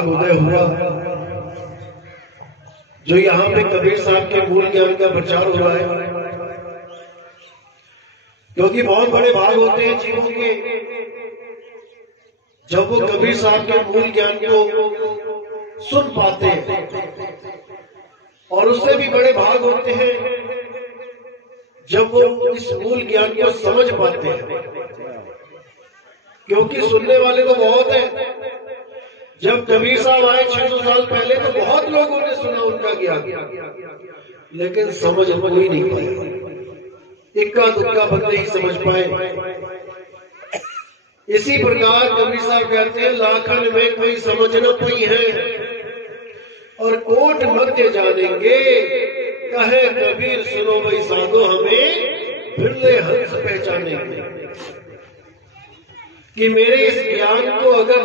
भाग उदय हुआ, जो यहाँ पे कबीर साहब के मूल ज्ञान का प्रचार हो रहा है। क्योंकि बहुत बड़े भाग होते हैं जीवों के, जब वो कबीर साहब के मूल ज्ञान को सुन पाते हैं, और उससे भी बड़े भाग होते हैं जब वो इस मूल ज्ञान को समझ पाते हैं। क्योंकि सुनने वाले तो बहुत हैं। जब कबीर साहब आए 600 साल पहले तो बहुत लोगों ने सुना उनका ज्ञान, लेकिन समझ कोई नहीं पाया, इक्का दुक्का बंदे ही समझ पाए। इसी प्रकार कबीर साहब कहते हैं, लाखन में कोई समझ न कोई है, और कोट मध्य जानेंगे, कहे कबीर सुनो भाई साधो हमें, बिरले हंस पहचानेंगे। कि मेरे इस ज्ञान को अगर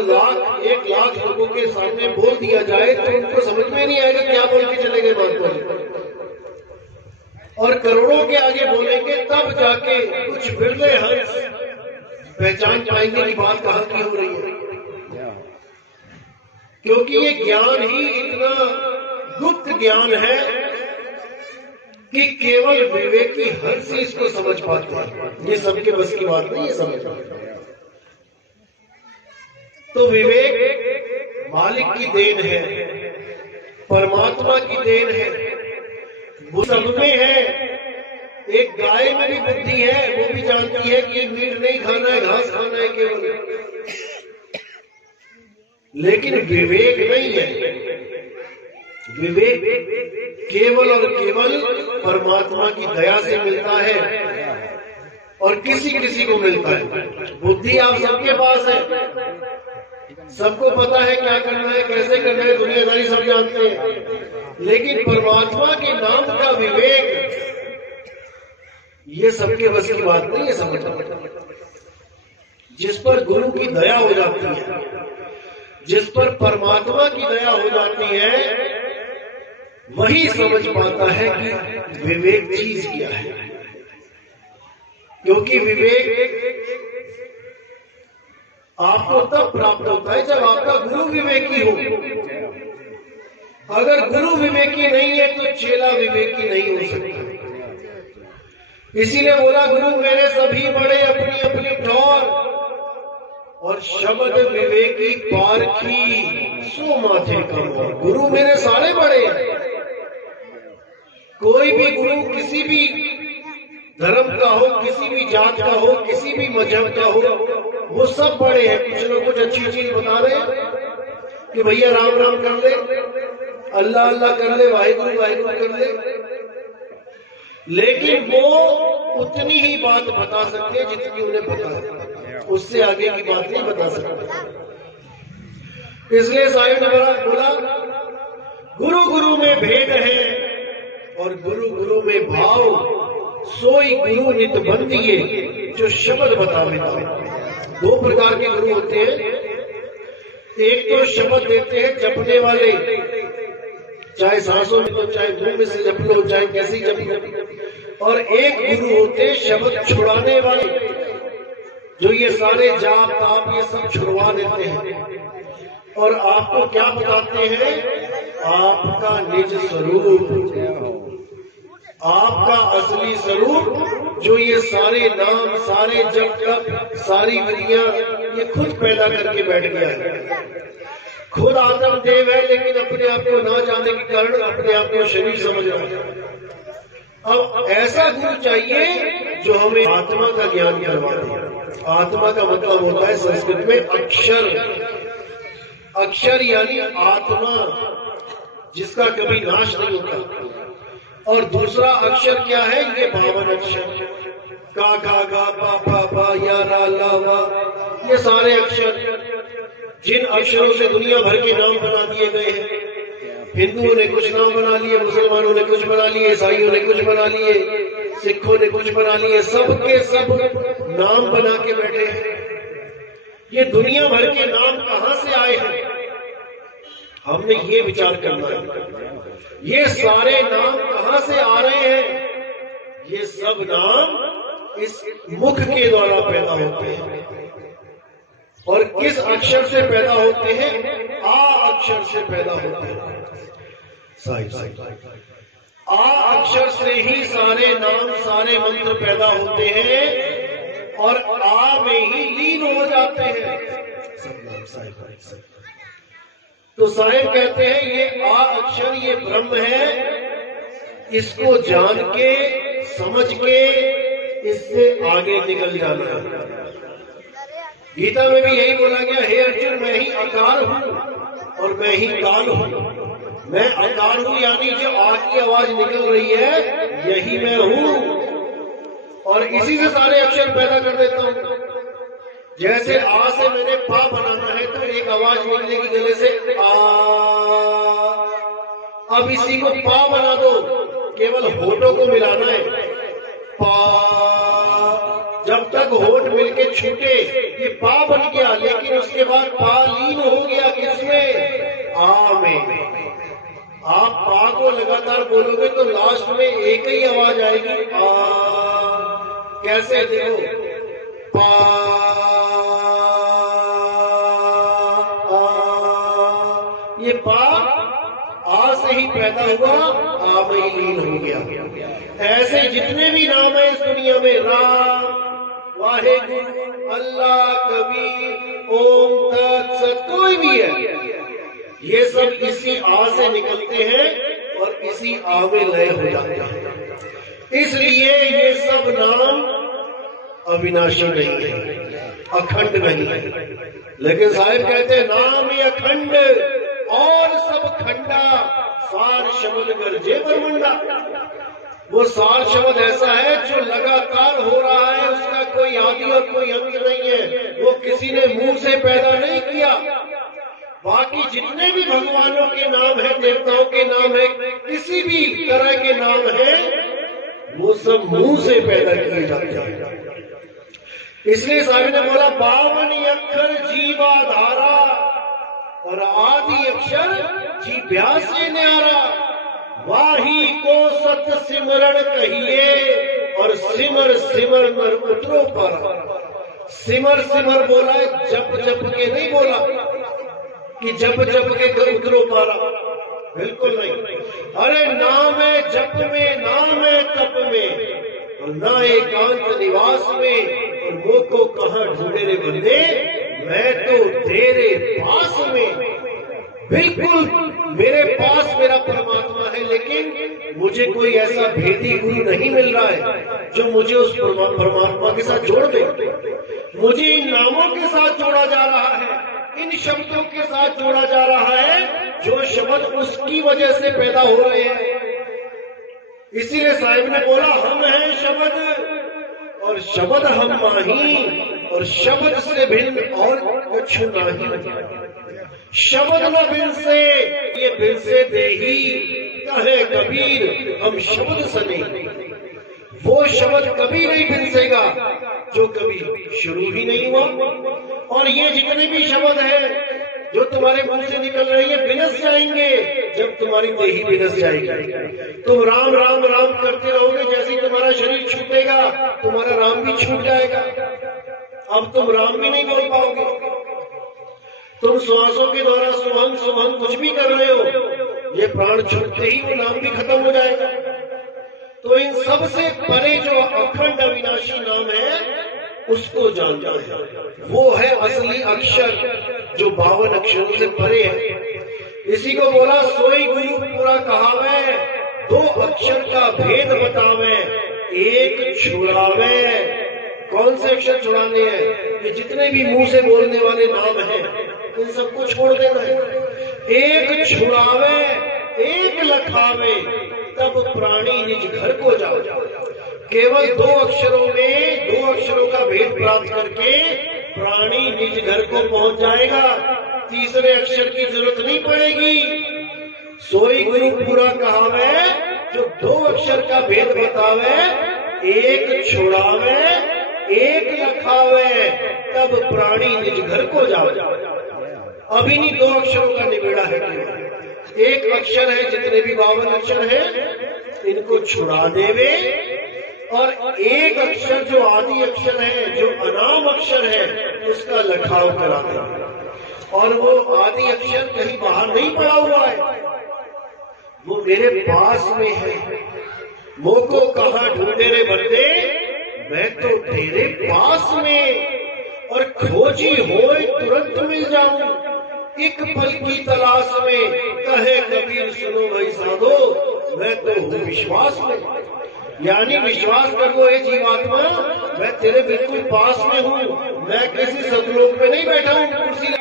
1 लाख लोगों के सामने बोल दिया जाए तो उनको समझ में नहीं आएगा क्या बोल के चले गए बात पर, और करोड़ों के आगे बोलेंगे तब जाके कुछ बिरले हंस पहचान पाएंगे कि बात कहाँ की हो रही है। क्योंकि ये ज्ञान ही इतना गुप्त ज्ञान है कि केवल विवेकी हंस ही इसको समझ पाते हैं। ये सबके बस की बात नहीं है समझ पाते। तो विवेक मालिक की देन है, परमात्मा की देन है, वो सब में है। एक गाय में भी बुद्धि है, वो भी जानती है कि मीट नहीं खाना है, घास खाना है केवल, लेकिन विवेक नहीं है। विवेक केवल और केवल परमात्मा की दया से मिलता है, और किसी किसी को मिलता है। बुद्धि आप सबके पास है, सबको पता है क्या करना है, कैसे करना है, दुनियादारी सब जानते हैं, लेकिन परमात्मा के नाम का विवेक ये सबके बस की बात नहीं है समझना। जिस पर गुरु की दया हो जाती है, जिस पर परमात्मा की दया हो जाती है, वही समझ पाता है कि विवेक चीज क्या है। क्योंकि विवेक आपको तब प्राप्त होता है जब आपका गुरु विवेकी हो। अगर गुरु विवेकी नहीं है तो चेला विवेकी नहीं हो सकता। इसीलिए बोला, गुरु मेरे सभी बड़े अपनी अपनी ठौर, और शब्द विवेकी पारखी सो माथे का। गुरु मेरे सारे बड़े हैं। कोई भी गुरु किसी भी धर्म का हो, किसी भी जात का हो, किसी भी मजहब का हो, वो सब बड़े हैं। कुछ लोग कुछ अच्छी चीज बता रहे हैं कि भैया राम राम कर ले, अल्लाह अल्लाह कर ले, वाहिगुरु वाहिगुरु कर ले, लेकिन वो उतनी ही बात बता सकते हैं जितनी उन्हें पता है, उससे आगे की बात नहीं बता सकते। इसलिए साहिब ने बोला, गुरु गुरु में भेद है, और गुरु गुरु में भाव, सोई गुरु नित बंदिए, जो शब्द बतावे। 2 प्रकार के गुरु होते हैं। एक तो शब्द देते हैं जपने वाले, चाहे सांसों में तो, चाहे मुंह में से जप लो, चाहे कैसे जप लो। और एक गुरु होते हैं शब्द छुड़ाने वाले, जो ये सारे जाप ताप ये सब छुड़वा देते हैं, और आपको क्या बताते हैं? आपका निज स्वरूप, आपका असली स्वरूप, जो ये सारे नाम, सारे जप तप, सारी विधियां ये खुद पैदा करके बैठ गया है। खुद आत्म देव है, लेकिन अपने आप को ना जानने के कारण अपने आप को शरीर समझ रहा है। अब ऐसा गुरु चाहिए जो हमें आत्मा का ज्ञान करवा दे। आत्मा का मतलब होता है संस्कृत में अक्षर। अक्षर यानी आत्मा, जिसका कभी नाश नहीं होता। और दूसरा अक्षर क्या है? ये 52 अक्षर, का गा गा पा पा पा या रा ला वा, ये सारे अक्षर, जिन अक्षरों से दुनिया भर के नाम बना दिए गए हैं। हिंदुओं ने कुछ नाम बना लिए, मुसलमानों ने कुछ बना लिए, ईसाइयों ने कुछ बना लिए, सिखों ने कुछ बना लिए, सबके सब नाम बना के बैठे हैं। ये दुनिया भर के नाम कहां से आए हैं? हमने ये विचार करना है। ये सारे नाम कहां से आ रहे हैं? ये सब नाम इस मुख के द्वारा पैदा होते हैं। और किस अक्षर से पैदा होते हैं? आ अक्षर से पैदा होते हैं साहिब। आ अक्षर से ही सारे नाम सारे मंत्र पैदा होते हैं और आ में ही लीन हो जाते हैं सब नाम साहिब। तो साहिब कहते हैं ये आ अक्षर ये ब्रह्म है, इसको जान के समझ के इससे आगे निकल जाना है। गीता में भी यही बोला गया, हे अर्जुन मैं ही आकार हूं और मैं ही काल हूं। मैं आकार हूं यानी जो आ की आवाज निकल रही है यही मैं हूं और इसी से सारे अक्षर पैदा कर देता हूं। जैसे आ से मैंने पा बनाना है तो एक आवाज निकलेगी गले से आ। अब इसी को पा बना दो, केवल होठों को मिलाना है पा। जब तक होठ मिलके छूटे ये पा बन गया, लेकिन उसके बाद पा लीन हो गया किसमें? आ में। आप पा को लगातार बोलोगे तो लास्ट में एक ही आवाज आएगी आ। कैसे? देखो पा आ, ये पा आ से ही पैदा हुआ, आ में ही लीन हो गया। ऐसे जितने भी नाम है इस दुनिया में, राम, वाहेगुरु, अल्लाह, कबीर, ओम, तत्सत, कोई भी है, ये सब इसी आ से निकलते हैं और इसी आ में लय हो जाते हैं। इसलिए ये सब नाम अविनाशी नहीं है, अखंड नहीं है। लेकिन साहिब कहते हैं नाम ही अखंड और सब खंडा, सार शब्द गर्जे ब्रह्मंडा। वो सार शब्द ऐसा है जो लगातार हो रहा है, उसका कोई आदि और कोई अंत नहीं है। वो किसी ने मुंह से पैदा नहीं किया। बाकी जितने भी भगवानों के नाम है, देवताओं के नाम है, किसी भी तरह के नाम है, वो सब मुंह से पैदा किए जाते हैं। इसलिए साहब ने बोला 52 अक्षर जीवा धारा और आदि अक्षर जी व्यास से न्यारा। वाही को सत सिमरण कहिए और सिमर सिमर नर उतरो पर। सिमर सिमर बोला है, जप जप के नहीं बोला कि जप जप के उतरो पारा, बिल्कुल नहीं। अरे नाम है जप में, नाम है तप में और ना एकांत निवास में। और वो को कहाँ ढूंढे रे बंदे, मैं तो तेरे पास में। बिल्कुल मेरे पास मेरा परमात्मा है, लेकिन मुझे कोई ऐसा भेदी गुरु नहीं मिल रहा है जो मुझे उस परमात्मा के साथ जोड़ दे। मुझे इन नामों के साथ जोड़ा जा रहा है, इन शब्दों के साथ जोड़ा जा रहा है जो शब्द उसकी वजह से पैदा हो रहे हैं। इसीलिए साहिब ने बोला हम हैं शब्द और शब्द हम माही और शब्द से भिन्न और कुछ नहीं। शब्द न बिन से ये बिन से देही कहे कबीर हम शब्द सने। वो शब्द कभी नहीं बिनसेगा जो कभी शुरू ही नहीं हुआ। और ये जितने भी शब्द हैं जो तुम्हारे मुंह से निकल रहे हैं बिनस जाएंगे जब तुम्हारी देही बिनस जाएगी। तुम राम राम राम करते रहोगे, जैसे ही तुम्हारा शरीर छूटेगा तुम्हारा राम भी छूट जाएगा। अब तुम राम भी नहीं बोल पाओगे। तुम श्वासों के द्वारा सुभंग सुभंग कुछ भी कर रहे हो, ये प्राण छूटते ही वो नाम भी खत्म हो जाएगा। तो इन सब से परे जो अखंड अविनाशी नाम है उसको जानना है, वो है असली अक्षर जो 52 अक्षरों से परे है। इसी को बोला सोई गुरु पूरा कहावे, 2 अक्षर का भेद बतावे, एक छुड़ावे। कौन से अक्षर छुड़ाने हैं? ये जितने भी मुंह से बोलने वाले नाम हैं इन सबको छोड़ देना है। एक छुड़ावे एक लखावे तब प्राणी निज घर को जाओ। केवल 2 अक्षरों में 2 अक्षरों का भेद प्राप्त करके प्राणी निज घर को पहुंच जाएगा। तीसरे अक्षर की जरूरत नहीं पड़ेगी। सोई गुरु पूरा कहावे जो 2 अक्षर का भेद बतावे, एक छुड़ावे एक लखावे तब प्राणी निज घर को जाओ। अभी नहीं 2 अक्षरों का निबेड़ा है, एक अक्षर है। जितने भी 52 अक्षर है इनको छुड़ा देवे और एक अक्षर जो आदि अक्षर है, जो अनाम अक्षर है, उसका लखाव कराते हैं। और वो आदि अक्षर कहीं बाहर नहीं पड़ा हुआ है, वो मेरे पास में है। मोको कहाँ ढूंढे रे बंदे, मैं तो तेरे पास में। और खोजी होए तुरंत मिल जाऊं, एक पल की तलाश में। कहे कबीर सुनो भाई साधो, मैं तो हूँ विश्वास में। यानी विश्वास कर लो हे जीवात्मा, मैं तेरे बिल्कुल पास में हूँ। मैं किसी सतलोक में नहीं बैठा हूँ कुर्सी,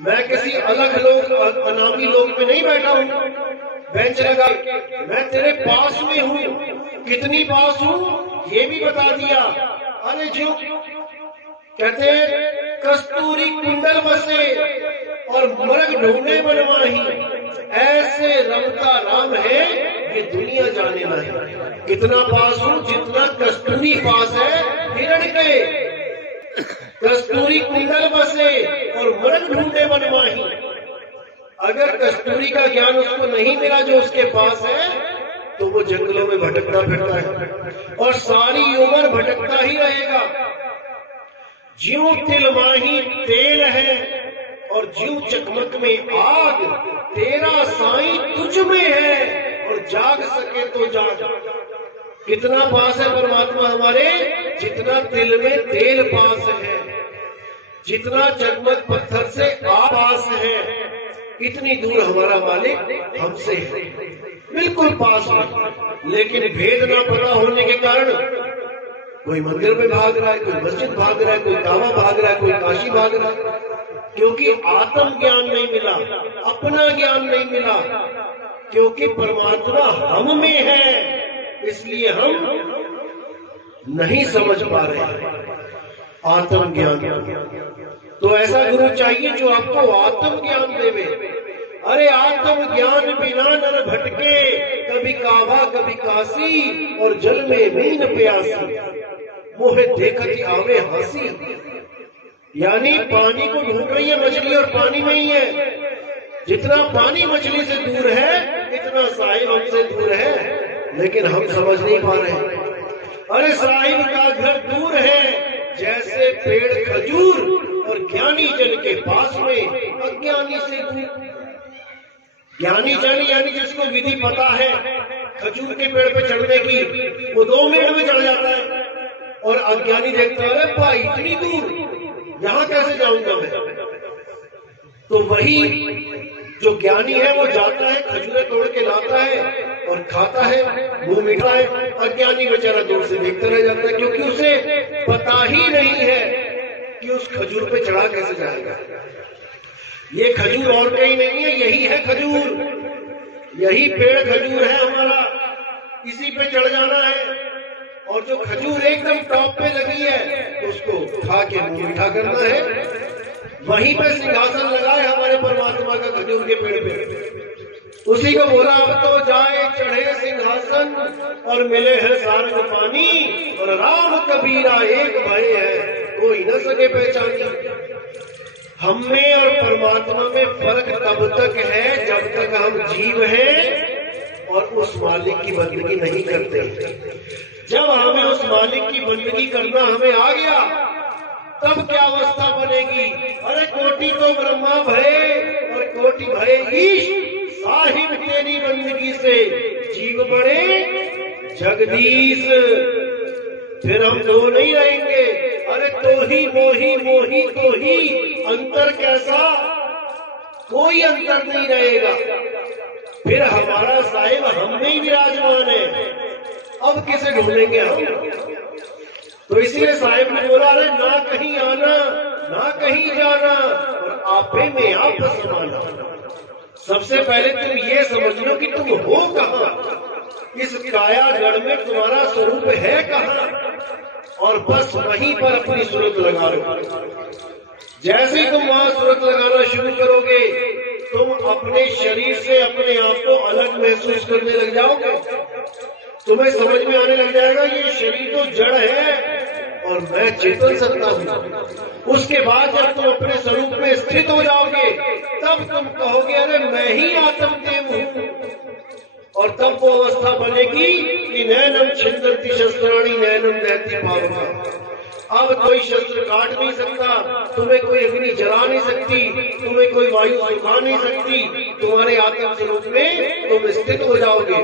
मैं किसी अलग लोग अनामी लोग में नहीं बैठा हूँ बेंच लगा, मैं तेरे पास में हूँ। कितनी पास हूँ ये भी बता दिया। अरे जो कहते कस्तूरी कुंडल बसे और मरग ढूंढे बनवाही, ऐसे रमता राम है ये दुनिया जाने नहीं। कितना पास हूँ, जितना कस्तूरी पास है हिरण के। कस्तूरी कुंडल बसे और मरग ढूंढे बनवाही। अगर कस्तूरी का ज्ञान उसको नहीं मिला जो उसके पास है, तो वो जंगलों में भटकता फिरता है और सारी उम्र भटकता ही रहेगा। ज्यों तिल माही तेल है और ज्यों चकमक में आग, तेरा साईं तुझ में है और जाग सके तो जाग। कितना पास है परमात्मा हमारे, जितना तिल में तेल पास है, जितना चकमक पत्थर से आग पास है, इतनी दूर हमारा मालिक हमसे है, बिल्कुल पास में। लेकिन भेद न पता होने के कारण कोई मंदिर में भाग रहा है, कोई मस्जिद भाग रहा है, कोई काबा भाग रहा है, कोई काशी भाग रहा है, क्योंकि आत्म ज्ञान नहीं मिला, अपना ज्ञान नहीं मिला। क्योंकि परमात्मा हम में है, इसलिए हम नहीं समझ पा रहे आत्म ज्ञान। तो ऐसा गुरु चाहिए जो आपको आत्म ज्ञान देवे। अरे आत्म ज्ञान बिना नर भटके, कभी काबा कभी काशी और जल में मीन प्यासी, मोहे देखती आवे हंसी। यानी पानी को ढूंढ रही है मछली और पानी में ही है। जितना पानी मछली से दूर है, इतना साहिब हमसे दूर है, लेकिन हम समझ नहीं पा रहे। अरे साहिब का घर दूर है जैसे पेड़ खजूर, और ज्ञानी जन के पास में अज्ञानी से दूर। ज्ञानी जन यानी जिसको विधि पता है खजूर के पेड़ पे चढ़ने की, वो 2 मिनट में चढ़ जाता है। और अज्ञानी देखता है भाई इतनी दूर, यहाँ कैसे जाऊंगा मैं। तो वही जो ज्ञानी है वो जाता है, खजूरें तोड़ के लाता है और खाता है, मुंह मीठा है। अज्ञानी बेचारा दूर से देखता रह जाता है, क्योंकि उसे पता ही नहीं है कि उस खजूर पे चढ़ा कैसे जाएगा। ये खजूर और कहीं नहीं है, यही है खजूर, यही पेड़ खजूर है हमारा, इसी पे चढ़ जाना है। और जो खजूर एकदम टॉप पे लगी है उसको खा के मुंह मीठा करना है। वहीं पे सिंहासन लगा है हमारे परमात्मा का खजूर के पेड़ पे। उसी को बोला अब तो जाए चढ़े सिंहासन और मिले है सारंग पानी, और राम कबीरा एक भय है कोई न सके पहचानी। हम में और परमात्मा में फर्क तब तक है जब तक हम जीव हैं और उस मालिक की बंदगी नहीं करते। जब हमें उस मालिक की बंदगी करना हमें आ गया, तब क्या अवस्था बनेगी। अरे कोटि तो ब्रह्मा भय और कोटि भय ईश, साहिब तेरी बंदगी से जीव बड़े जगदीश। फिर हम दो नहीं रहेंगे। अरे तो ही मोही मोही तो ही, अंतर कैसा, कोई अंतर नहीं रहेगा। फिर हमारा साहिब हम में ही विराजमान है, अब किसे ढूंढेंगे हम। तो इसलिए साहिब ने बोला अरे ना कहीं आना ना कहीं जाना, और आपे में आप समाना। सबसे पहले तुम ये समझ लो कि तुम हो कहाँ, इस काया जड़ में तुम्हारा स्वरूप है कहाँ, और बस वहीं पर अपनी सूरत लगा लो। जैसे ही तुम वहां सूरत लगाना शुरू करोगे, तुम अपने शरीर से अपने आप को अलग महसूस करने लग जाओगे। तुम्हें समझ में आने लग जाएगा ये शरीर तो जड़ है और मैं चेतन सत्ता हूँ। उसके बाद जब तुम अपने स्वरूप में स्थित हो जाओगे, तब तुम कहोगे अरे मैं ही आत्मदेव हूँ। और तब वो अवस्था बनेगी कि नैनम छिंदन्ति शस्त्राणि नैनम दहति पावका। अब कोई शस्त्र काट नहीं सकता, तुम्हें कोई अग्नि जला नहीं सकती, तुम्हें कोई वायु सुखा नहीं सकती, तुम्हारे आत्म स्वरूप में तुम स्थित हो जाओगे।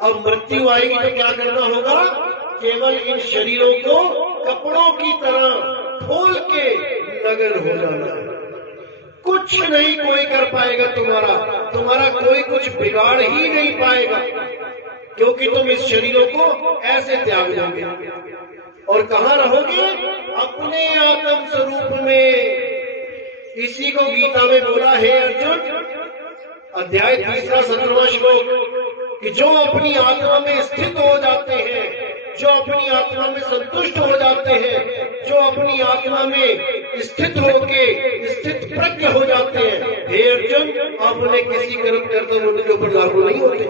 अब मृत्यु आएगी तो क्या करना होगा? केवल इन शरीरों को कपड़ों की तरह खोल के नग्न हो जाना। कुछ नहीं कोई कर पाएगा, तुम्हारा कोई कुछ बिगाड़ ही नहीं पाएगा, क्योंकि तुम इस शरीरों को ऐसे त्याग दोगे और कहाँ रहोगे? अपने आत्म स्वरूप में। इसी को गीता में बोला है अर्जुन, अध्याय 3 17वां श्लोक, कि जो अपनी आत्मा में स्थित हो जाते हैं, जो अपनी आत्मा में संतुष्ट हो जाते हैं, जो अपनी आत्मा में स्थित होके स्थित प्रज्ञ हो जाते हैं, हे अर्जुन, अब उन्हें किसी कर्म कर्तव्य उनके ऊपर लागू नहीं होते।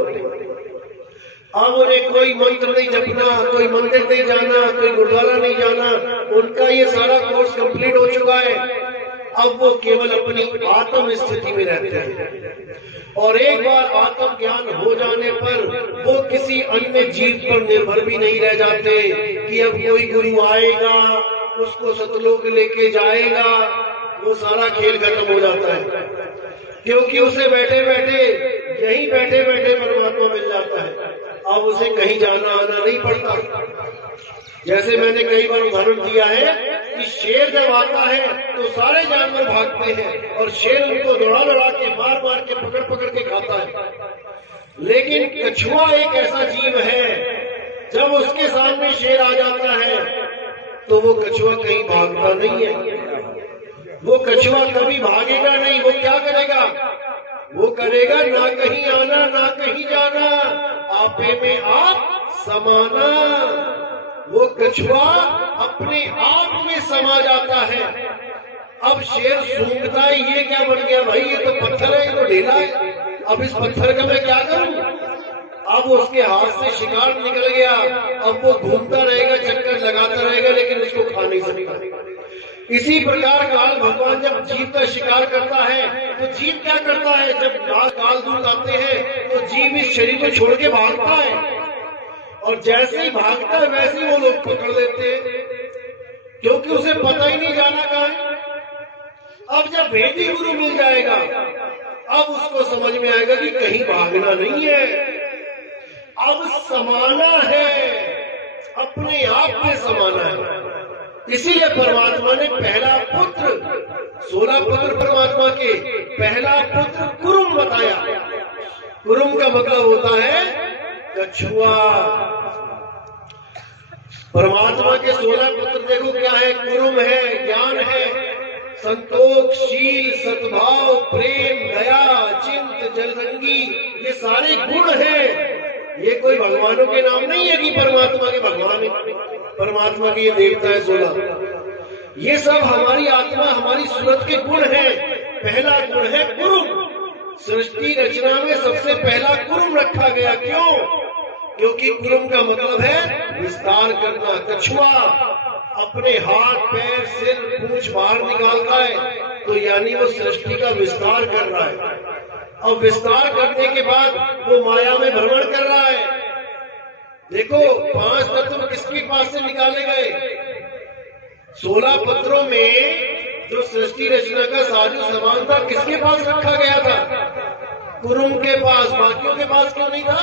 अब उन्हें कोई मंत्र नहीं जपना, कोई मंदिर नहीं जाना, कोई गुरुद्वारा नहीं जाना, उनका ये सारा कोर्स कंप्लीट हो चुका है। अब वो केवल अपनी आत्म स्थिति में रहते हैं और एक बार आत्म ज्ञान हो जाने पर वो किसी अन्य जीव पर निर्भर भी नहीं रह जाते कि अब कोई गुरु आएगा उसको सतलोक लेके जाएगा। वो सारा खेल खत्म हो जाता है, क्योंकि उसे बैठे बैठे यहीं बैठे बैठे परमात्मा मिल जाता है। अब उसे कहीं जाना आना नहीं पड़ता। जैसे मैंने कई बार उदाहरण दिया है कि शेर जब आता है तो सारे जानवर भागते हैं और शेर उनको दौड़ा दौड़ा के मार मार के पकड़ पकड़ के खाता है, लेकिन कछुआ एक ऐसा जीव है, जब उसके सामने शेर आ जाता है तो वो कछुआ कहीं भागता नहीं है। वो कछुआ कभी भागेगा नहीं। वो क्या करेगा? वो करेगा ना कहीं आना ना कहीं जाना, आपे में आप समाना। वो कछुआ अपने आप में समा जाता है। अब शेर सूंघता है, ये क्या बन गया भाई? ये तो पत्थर है, ये तो ढेला है, अब इस पत्थर का मैं क्या करूं? अब उसके हाथ से शिकार निकल गया। अब वो घूमता रहेगा, चक्कर लगाता रहेगा, लेकिन उसको खा नहीं सकता। इसी प्रकार काल भगवान जब जीव का शिकार करता है तो जीव क्या करता है? जब काल दूत आते हैं तो जीव इस शरीर को छोड़ के भागता है, और जैसे ही भागता है वैसे ही वो लोग पकड़ लेते हैं, क्योंकि उसे पता ही नहीं जाना कहाँ है। अब जब भेदी गुरु मिल जाएगा, अब उसको समझ में आएगा कि कहीं भागना नहीं है, अब समाना है, अपने आप में समाना है। इसीलिए परमात्मा ने पहला पुत्र, 16 पुत्र परमात्मा के, पहला पुत्र कुरुम बताया। कुरुम का मतलब होता है कछुआ। परमात्मा के 16 पुत्र देखो क्या है? कुरुम है, ज्ञान है, संतोष, शील, सद्भाव, प्रेम, दया, चिंत, जलरंगी, ये सारे गुण हैं। ये कोई भगवानों के नाम नहीं है कि परमात्मा के भगवान है, परमात्मा के ये देवता है 16। ये सब हमारी आत्मा, हमारी सूरत के गुण हैं। पहला गुण है कुरुम। सृष्टि रचना में सबसे पहला कुरुम रखा गया। क्यों? क्योंकि कुरुम का मतलब है विस्तार करना। कछुआ अपने हाथ, पैर, सिर, पूंछ बाहर निकालता है तो यानी वो सृष्टि का विस्तार कर रहा है। अब विस्तार करने के बाद वो माया में भ्रमण कर रहा है। देखो 5 तत्व किसके पास से निकाले गए? 16 पत्रों में जो सृष्टि रचना का साजो सामान था किसके पास रखा गया था? कुरुम के पास। बाकियों के पास क्यों नहीं था?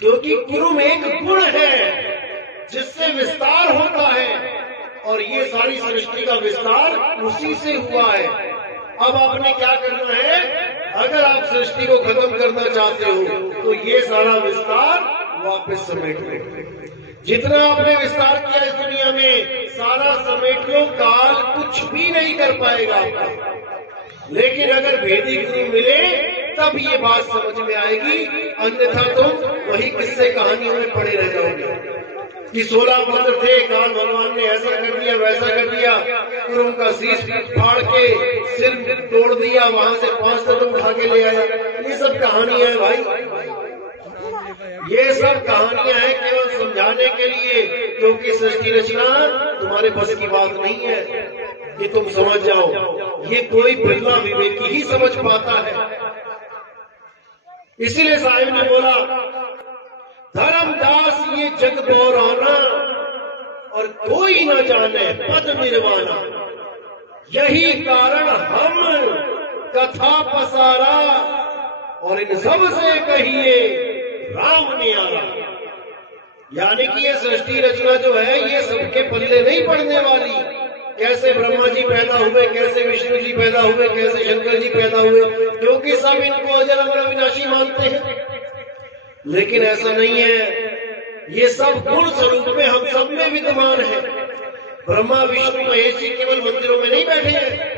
क्योंकि कुरुम एक गुण है जिससे विस्तार होता है, और ये सारी सृष्टि का विस्तार उसी से हुआ है। अब आपने क्या करना है? अगर आप सृष्टि को खत्म करना चाहते हो तो ये सारा विस्तार वापस समेट लो। जितना आपने विस्तार किया इस दुनिया में, सारा समेट लो, काल कुछ भी नहीं कर पाएगा आपका। लेकिन अगर भेदी गुरु मिले तब ये बात समझ में आएगी, अन्यथा तुम वही किस्से कहानियों में पड़े रह जाओगे कि 16 पुत्र थे, काल भगवान ने ऐसा कर दिया, वैसा कर दिया, कुरुम का शीश फाड़ के सिर तोड़ दिया, वहां से 5 तत्व उठा के ले आया। ये सब कहानियां हैं भाई, ये सब कहानियां हैं केवल समझाने के लिए, क्योंकि सृष्टि रचना तुम्हारे बस की बात नहीं है कि तुम समझ जाओ। ये कोई बिरला विवेकी ही समझ पाता है। इसीलिए साहिब ने बोला ये जग बौराना, और कोई न जाने पद निर्वाणा। यही कारण हम कथा पसारा, और इन सब से कहिए राम न्यारा। यानी कि ये सृष्टि रचना जो है ये सबके पल्ले नहीं पड़ने वाली। कैसे ब्रह्मा जी पैदा हुए, कैसे विष्णु जी पैदा हुए, कैसे शंकर जी पैदा हुए, क्योंकि सब इनको अजर अमर अविनाशी मानते हैं। लेकिन ऐसा नहीं है, ये सब गुण स्वरूप में हम सब में विद्यमान है। ब्रह्मा विष्णु महेश जी केवल मंदिरों में नहीं बैठे हैं।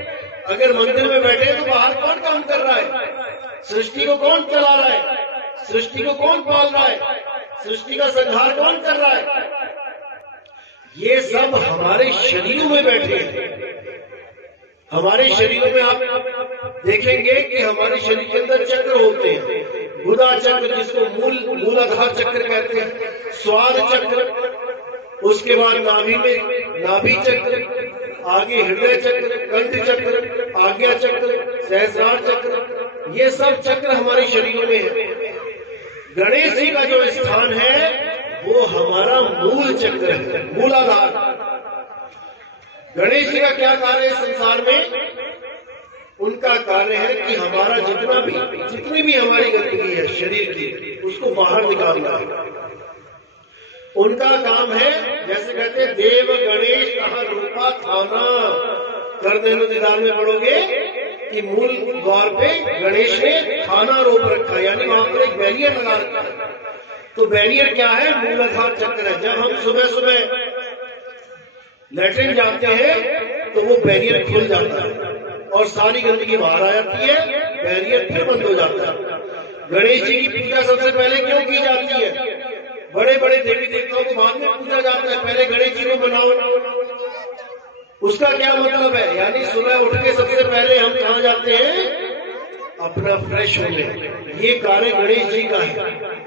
अगर मंदिर में बैठे तो बाहर कौन काम कर रहा है? सृष्टि को कौन चला रहा है? सृष्टि को कौन पाल रहा है? सृष्टि का संहार कौन कर रहा है? ये सब हमारे शरीरों में बैठे हैं। हमारे शरीरों में आप देखेंगे कि हमारे शरीर के अंदर चक्र होते हैं। गुदा चक्र, जिसको मूलाधार चक्र कहते हैं, स्वाद चक्र, उसके बाद नाभि में नाभि चक्र, आगे हृदय चक्र, कंठ चक्र, आज्ञा चक्र, सहस्रार चक्र, ये सब चक्र हमारे शरीर में है। गणेश जी का जो स्थान है वो हमारा मूल चक्र है, मूलाधार। गणेश जी का क्या कार्य है संसार में? उनका कार्य है कि हमारा जितनी भी हमारी गंदगी है शरीर की, उसको बाहर निकालना है। उनका काम है, जैसे कहते हैं देव गणेश कहा रूपा थाना। कर देनो दीदार में पढ़ोगे कि मूल द्वार पे गणेश ने थाना रोक रखा, यानी वहां पर एक बैरियर लगा रखा है। तो बैरियर क्या है? मूलाधार चक्र है। जब हम सुबह सुबह लेटरिन जाते हैं तो वो बैरियर खुल जाता है और सारी गंदगी बाहर आ जाती है, बैरियर फिर बंद हो जाता है। गणेश जी की पूजा सबसे पहले क्यों की जाती है? बड़े बड़े देवी देवताओं को बाद में पूजा जाता है, पहले गणेश जी को बनाओ। उसका क्या मतलब है? यानी सुबह उठ के सबसे पहले हम कहाँ जाते हैं? अपना फ्रेश होने। ये कार्य गणेश जी का है।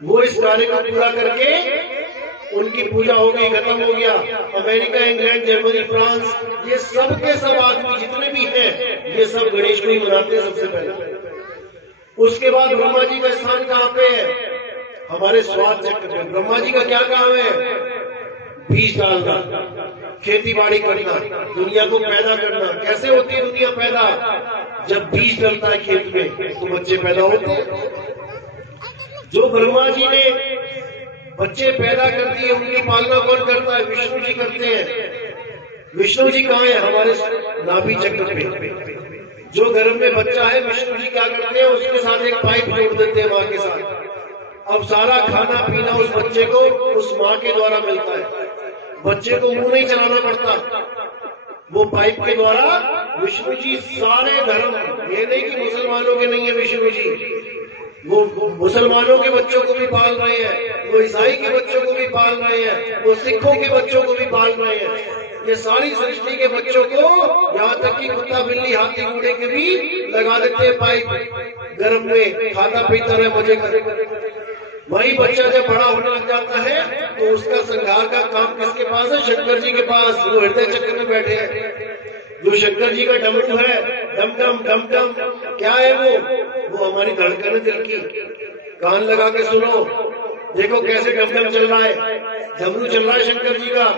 वो इस कार्य को पूरा करके उनकी पूजा हो गई, खत्म हो गया। अमेरिका, इंग्लैंड, जर्मनी, फ्रांस, ये सब के सब आदमी जितने भी हैं ये सब गणेश को ही मनाते हैं सबसे पहले। उसके बाद ब्रह्मा जी का स्थान कहाँ पे है? हमारे स्वाद चक्र में। ब्रह्मा जी का क्या काम है? बीज डालना, खेती बाड़ी करना, दुनिया को पैदा करना। कैसे होती है दुनिया पैदा? जब बीज डलता है खेत में तो बच्चे पैदा होते हैं। जो ब्रह्मा जी ने बच्चे पैदा कर दिए उनकी पालना कौन करता है? विष्णु जी करते हैं। विष्णु जी कहाँ है? हमारे नाभि चक्र पे। जो गर्भ में बच्चा है, विष्णु जी क्या करते हैं? उसके साथ एक पाइप जोड़ देते हैं माँ के साथ। अब सारा खाना पीना उस बच्चे को उस माँ के द्वारा मिलता है। बच्चे को मुंह नहीं चलाना पड़ता, वो पाइप के द्वारा विष्णु जी सारे धर्म, ये नहीं कि मुसलमानों के नहीं है विष्णु जी, वो मुसलमानों के बच्चों को भी पाल रहे हैं, वो ईसाई के बच्चों को भी पाल रहे हैं, वो सिखों के बच्चों को भी पाल रहे हैं। ये सारी सृष्टि के बच्चों को, यहाँ तक कि कुत्ता बिल्ली हाथी घोड़े के भी लगा देते हैं पाइप गर्भ में, खाता पीता रहे, मजे करे। वही बच्चा जब बड़ा होने लग जाता है तो उसका संहार का काम किसके पास है? शंकर जी के पास। वो हृदय चक्र में बैठे हैं। जो शंकर जी का डमरू है, डम डम डम डम, क्या है वो हमारी धड़कन दिल की। कान लगा के सुनो, देखो कैसे डम डम चल रहा है, डमरू चल रहा है शंकर जी का।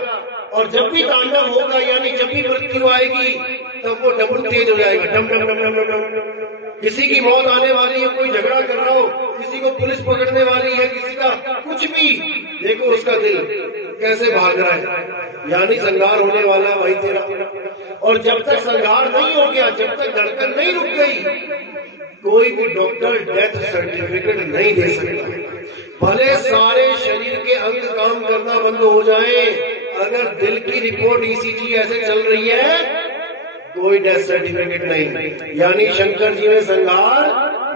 और जब भी तांडव होगा, यानी जब भी मृत्यु आएगी, तब वो डमरू तेज हो जाएगा, डम डम डम डम डम। किसी की मौत आने वाली है, कोई झगड़ा कर रहा हो, किसी को पुलिस पकड़ने वाली है, किसी का कुछ भी, देखो उसका दिल कैसे भाग रहा है, यानी संहार होने वाला है भाई तेरा। और जब तक संहार नहीं हो गया, जब तक धड़कन नहीं रुक गई, कोई भी डॉक्टर डेथ सर्टिफिकेट नहीं दे सकता। भले सारे शरीर के अंग काम करना बंद हो जाए, अगर दिल की रिपोर्ट ईसीजी ऐसे चल रही है, कोई डेथ सर्टिफिकेट नहीं। यानी शंकर जी ने संहार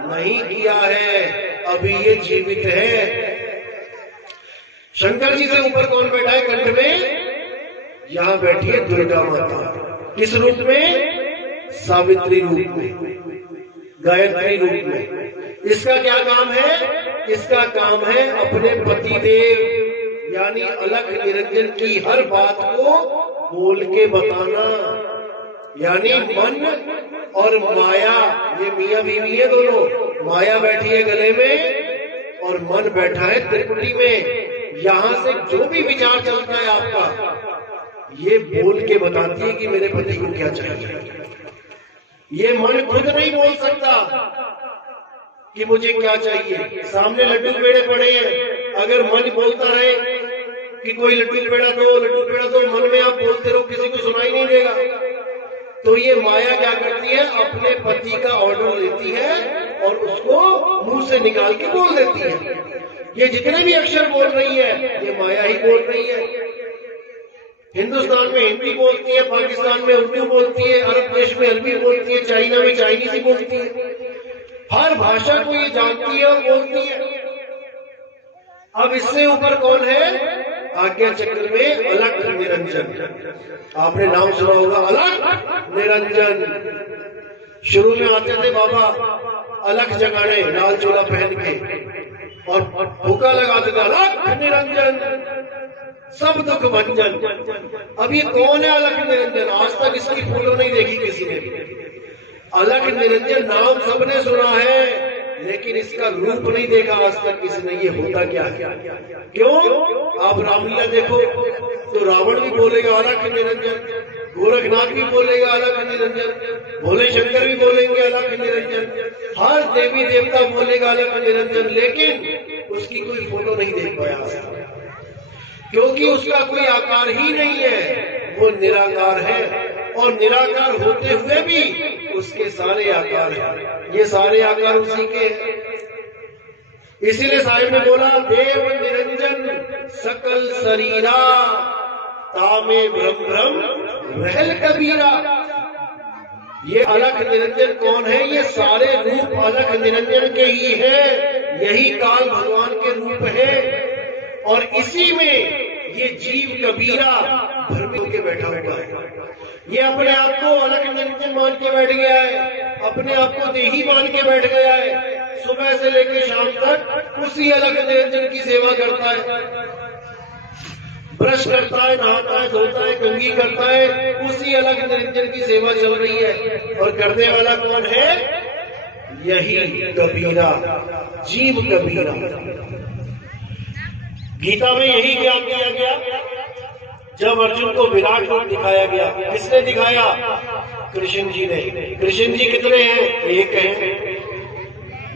नहीं किया है, अभी ये जीवित है। शंकर जी से ऊपर कौन बैठा है कंठ में? यहाँ बैठी है दुर्गा माता। किस रूप में? सावित्री रूप में, गायत्री रूप में। इसका क्या काम है? इसका काम है अपने पति देव यानी अलख निरंजन की हर बात को बोल के बताना। यानी मन और माया, ये मियां बीवी है दोनों। माया बैठी है गले में और मन बैठा है त्रिपुटी में। यहां से जो भी विचार चलता है आपका, ये बोल के बताती है कि मेरे पति को क्या चाहिए। ये मन खुद नहीं बोल सकता कि मुझे क्या चाहिए। सामने लड्डू पेड़े पड़े हैं, अगर मन बोलता रहे कि कोई लड्डू पेड़ा दो, मन में आप बोलते रहो, किसी को सुनाई नहीं देगा। तो ये माया क्या करती है, अपने पति का ऑर्डर लेती है और उसको मुंह से निकाल के बोल देती है। ये जितने भी अक्षर बोल रही है, ये माया ही बोल रही है। हिंदुस्तान में हिंदी बोलती है, पाकिस्तान में उर्दू बोलती है, अरब देश में अरबी बोलती है, चाइना में चाइनीज बोलती है। हर भाषा को ये जानती है और बोलती है। अब इससे ऊपर कौन है, आज्ञा चक्र में अलख निरंजन। आपने नाम सुना होगा, अलख निरंजन। शुरू में आते थे बाबा अलख जगाने, लाल चोला पहन के, और भूखा लगाते थे, अलख निरंजन सब दुख भंजन। अब ये कौन है अलख निरंजन? आज तक इसकी फोटो नहीं देखी किसी ने। अलख निरंजन नाम सबने सुना है, लेकिन इसका रूप नहीं देखा आज तक किसी ने। ये होता क्या है? क्यों? आप रामलीला देखो तो रावण भी बोलेगा अलख निरंजन, गोरखनाथ भी बोलेगा अलख निरंजन, भोले शंकर भी बोलेंगे अलख निरंजन, हर देवी देवता बोलेगा अलख निरंजन, लेकिन उसकी कोई फोटो नहीं देख पाया, क्योंकि उसका कोई आकार ही नहीं है। वो निराकार है, और निराकार होते हुए भी उसके सारे आकार हैं। ये सारे आकार उसी के। इसीलिए साहिब ने बोला, देव निरंजन सकल शरीरा, तामे भ्रम भ्रम रहल कबीरा। ये अलख निरंजन कौन है? ये सारे रूप अलख निरंजन के ही है। यही काल भगवान के रूप है, और इसी में ये जीव कबीरा भ्रमित होकर बैठा हुआ है। ये अपने आप को अलख निरंजन मान के बैठ गया है, अपने आप को देही मान के बैठ गया है। सुबह से लेकर शाम तक उसी अलख निरंजन की सेवा करता है, ब्रश करता है, नहाता है, धोता है, कंघी करता है, उसी अलख निरंजन की सेवा चल रही है। और करने वाला कौन है? यही कबीरा, जीव कबीरा। गीता में यही ज्ञान दिया गया। जब अर्जुन को विराट रूप दिखाया गया, किसने दिखाया? कृष्ण जी ने। कृष्ण जी कितने हैं? एक हैं।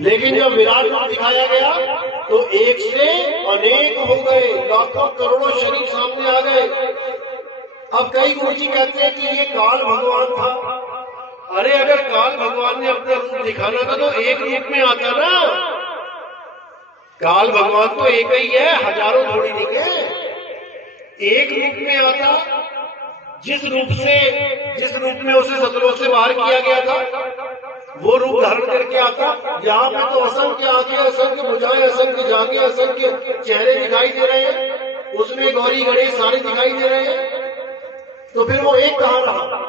लेकिन जब विराट रूप दिखाया गया तो एक से अनेक हो गए, लाखों करोड़ों शरीर सामने आ गए। अब कई गुरुजी कहते हैं कि ये काल भगवान था। अरे अगर काल भगवान ने अपना रूप दिखाना था तो एक रूप में आता ना। काल भगवान तो एक ही है, हजारों थोड़ी दिखे। एक रूप में आता, जिस रूप में उसे सतलोक से बाहर किया गया था, वो रूप धारण करके आता। यहाँ पे तो असंख्य आंखें, असंख्य भुजाएं, असंख्य जांघें, असंख्य चेहरे दिखाई दे रहे हैं। उसमें गौरी गणेश सारे दिखाई दे रहे हैं। तो फिर वो एक कहाँ रहा?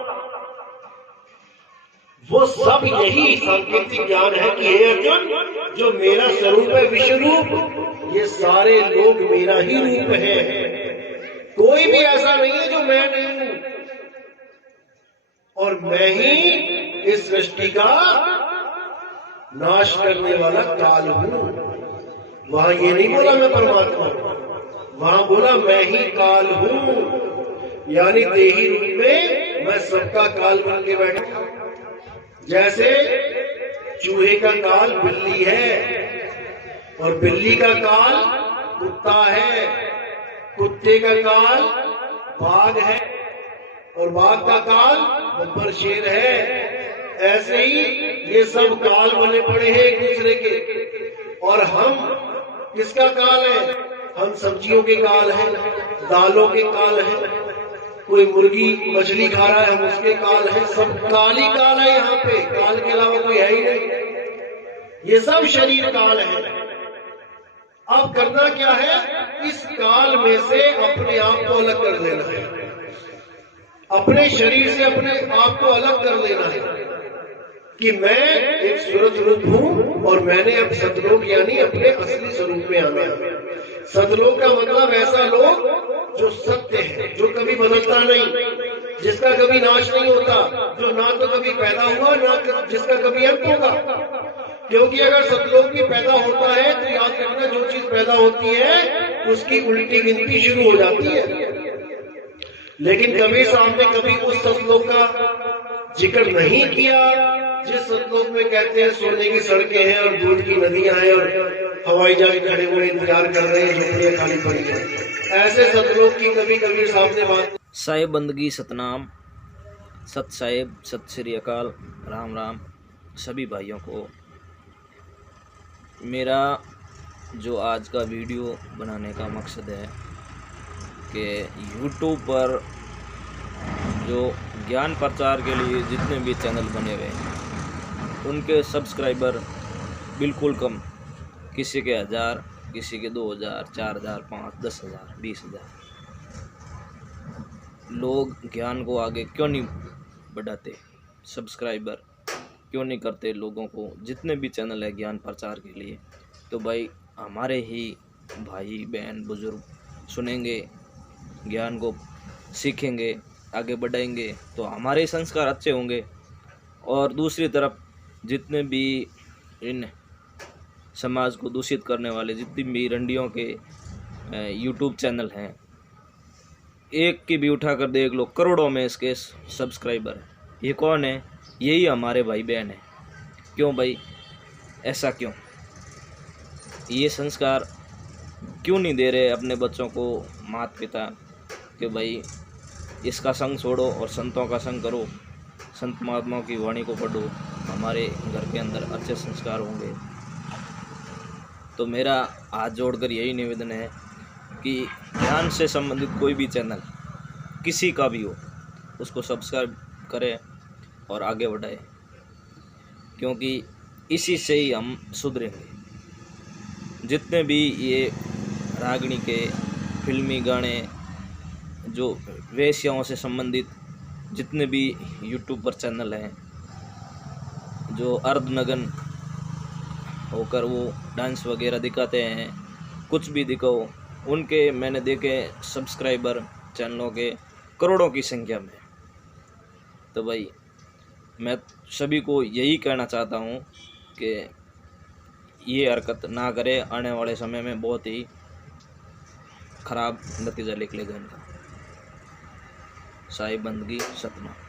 वो सब यही सांकेतिक ज्ञान है कि हे अर्जुन, जो मेरा स्वरूप है विश्व रूप, ये सारे लोग मेरा ही रूप है। कोई भी ऐसा नहीं है जो मैं नहीं हूं, और मैं ही इस सृष्टि का नाश करने वाला काल हूं। वहां ये नहीं बोला मैं परमात्मा, वहां बोला मैं ही काल हूं, यानी देही रूप में मैं सबका काल बन के बैठा। जैसे चूहे का काल बिल्ली है, और बिल्ली का काल कुत्ता है, कुत्ते का काल बाघ है, और बाघ का काल बब्बर शेर है। ऐसे ही ये सब काल बने पड़े हैं एक दूसरे के। और हम किसका काल है? हम सब्जियों के काल हैं, दालों के काल हैं। कोई मुर्गी मछली खा रहा है, हम उसके काल हैं। सब काल ही काल है। यहाँ पे काल के अलावा कोई है ही नहीं। ये सब शरीर काल है। अब करना क्या है? इस काल में से अपने आप को अलग कर देना है, अपने शरीर से अपने आप को अलग कर देना है कि मैं एक सूरत रूप हूं, और मैंने अब सतलोक यानी अपने असली स्वरूप में आना है। सतलोक का मतलब ऐसा लोक जो सत्य है, जो कभी बदलता नहीं, जिसका कभी नाश नहीं होता, जो ना तो कभी पैदा हुआ, ना जिसका कभी अंत होगा। क्योंकि अगर सतलोक भी पैदा होता है तो याद रखना, जो चीज पैदा होती है उसकी उल्टी गिनती शुरू हो जाती है। लेकिन कबीर साहब ने कभी उस सतलोक का जिक्र नहीं किया जिस सतलोक में कहते हैं सोने की सड़कें हैं और दूध की नदियां हैं और हवाई जहाज खड़े हुए इंतजार कर रहे हैं, झोपड़ियां खाली पड़ी हैं। ऐसे सतलोक की कभी कबीर साहब ने बात। साहिब बंदगी सतनाम, सत साहिब, सत श्री अकाल, राम राम सभी भाइयों को। मेरा जो आज का वीडियो बनाने का मकसद है कि YouTube पर जो ज्ञान प्रचार के लिए जितने भी चैनल बने हुए हैं उनके सब्सक्राइबर बिल्कुल कम, किसी के 1000, किसी के 2000, 4000, 5, 10,000, 20,000। लोग ज्ञान को आगे क्यों नहीं बढ़ाते, सब्सक्राइबर क्यों नहीं करते लोगों को, जितने भी चैनल है ज्ञान प्रचार के लिए। तो भाई हमारे ही भाई बहन बुजुर्ग सुनेंगे, ज्ञान को सीखेंगे, आगे बढ़ाएंगे तो हमारे ही संस्कार अच्छे होंगे। और दूसरी तरफ जितने भी इन समाज को दूषित करने वाले जितनी भी रंडियों के YouTube चैनल हैं, एक की भी उठा कर देख लो, करोड़ों में इसके सब्सक्राइबर। ये कौन है? यही हमारे भाई बहन है। क्यों भाई, ऐसा क्यों? ये संस्कार क्यों नहीं दे रहे अपने बच्चों को माता पिता कि भाई इसका संग छोड़ो और संतों का संग करो, संत महात्माओं की वाणी को पढ़ो, हमारे घर के अंदर अच्छे संस्कार होंगे। तो मेरा हाथ जोड़कर यही निवेदन है कि ज्ञान से संबंधित कोई भी चैनल किसी का भी हो उसको सब्सक्राइब करें और आगे बढ़ाएं, क्योंकि इसी से ही हम सुधरेंगे। जितने भी ये रागनी के फिल्मी गाने, जो वेश्याओं से संबंधित जितने भी YouTube पर चैनल हैं, जो अर्धनग्न होकर वो डांस वगैरह दिखाते हैं, कुछ भी दिखाओ, उनके मैंने देखे सब्सक्राइबर चैनलों के करोड़ों की संख्या में। तो भाई मैं सभी को यही कहना चाहता हूँ कि ये हरकत ना करे, आने वाले समय में बहुत ही खराब नतीजा निकलेगा इनका। साहिब बंदगी सतनाम।